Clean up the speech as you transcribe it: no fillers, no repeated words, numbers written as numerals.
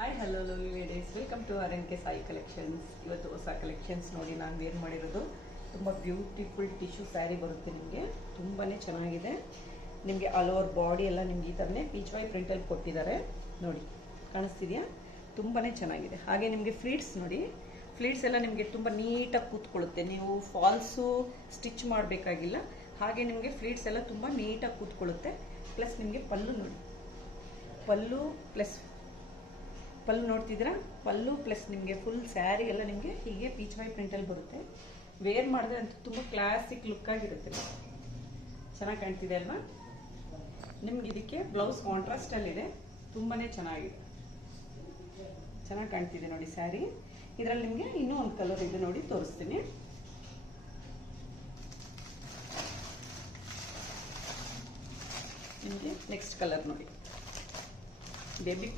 Hi hello lovely ladies, welcome to R N K Sai collections. ಇವತ್ತು ಹೊಸ collections ನೋಡಿ ನಾನು ವೇರ್ ಮಾಡಿರೋದು. ತುಂಬ ಬ್ಯೂಟಿಫುಲ್ ಟಿಶ್ಯೂ ಸ್ಯಾರಿ ಬರುತ್ತೆ ನಿಮಗೆ, ತುಂಬಾ ಚೆನ್ನಾಗಿದೆ. ನಿಮಗೆ ಆಲ್ ಓವರ್ ಬಾಡಿ ಎಲ್ಲ ನಿಮ್ಗೆ ಈ ಥರನೇ ಪೀಚ್ ವೈ ಪ್ರಿಂಟಲ್ಲಿ ಕೊಟ್ಟಿದ್ದಾರೆ ನೋಡಿ, ಕಾಣಿಸ್ತಿದೆಯಾ? ತುಂಬಾ ಚೆನ್ನಾಗಿದೆ. ಹಾಗೆ ನಿಮಗೆ ಫ್ಲೀಟ್ಸ್ ನೋಡಿ, ಫ್ಲೀಟ್ಸ್ ಎಲ್ಲ ನಿಮಗೆ ತುಂಬ ನೀಟಾಗಿ ಕೂತ್ಕೊಳ್ಳುತ್ತೆ. ನೀವು ಫಾಲ್ಸು ಸ್ಟಿಚ್ ಮಾಡಬೇಕಾಗಿಲ್ಲ. ಹಾಗೆ ನಿಮಗೆ ಫ್ಲೀಟ್ಸ್ ಎಲ್ಲ ತುಂಬ ನೀಟಾಗಿ ಕೂತ್ಕೊಳ್ಳುತ್ತೆ. ಪ್ಲಸ್ ನಿಮಗೆ ಪಲ್ಲು ನೋಡಿ, ಪಲ್ಲು ನೋಡ್ತಿದ್ದೀರಾ? ಪಲ್ಲು ಪ್ಲಸ್ ನಿಮಗೆ ಫುಲ್ ಸ್ಯಾರಿ ಎಲ್ಲ ನಿಮಗೆ ಹೀಗೆ ಪೀಚ್ ವೈ ಪ್ರಿಂಟಲ್ಲಿ ಬರುತ್ತೆ. ವೇರ್ ಮಾಡಿದ್ರೆ ಅಂತೂ ತುಂಬ ಕ್ಲಾಸಿಕ್ ಲುಕ್ ಆಗಿರುತ್ತೆ, ಚೆನ್ನಾಗಿ ಕಾಣ್ತಿದೆ ಅಲ್ವಾ? ನಿಮ್ಗೆ ಇದಕ್ಕೆ ಬ್ಲೌಸ್ ಕಾಂಟ್ರಾಸ್ಟಲ್ಲಿದೆ, ತುಂಬಾ ಚೆನ್ನಾಗಿದೆ, ಚೆನ್ನಾಗಿ ಕಾಣ್ತಿದೆ ನೋಡಿ ಸ್ಯಾರಿ. ಇದರಲ್ಲಿ ನಿಮಗೆ ಇನ್ನೂ ಒಂದು ಕಲರ್ ಇದೆ ನೋಡಿ, ತೋರಿಸ್ತೀನಿ. ನಿಮಗೆ ನೆಕ್ಸ್ಟ್ ಕಲರ್ ನೋಡಿ, ಬೇಬಿ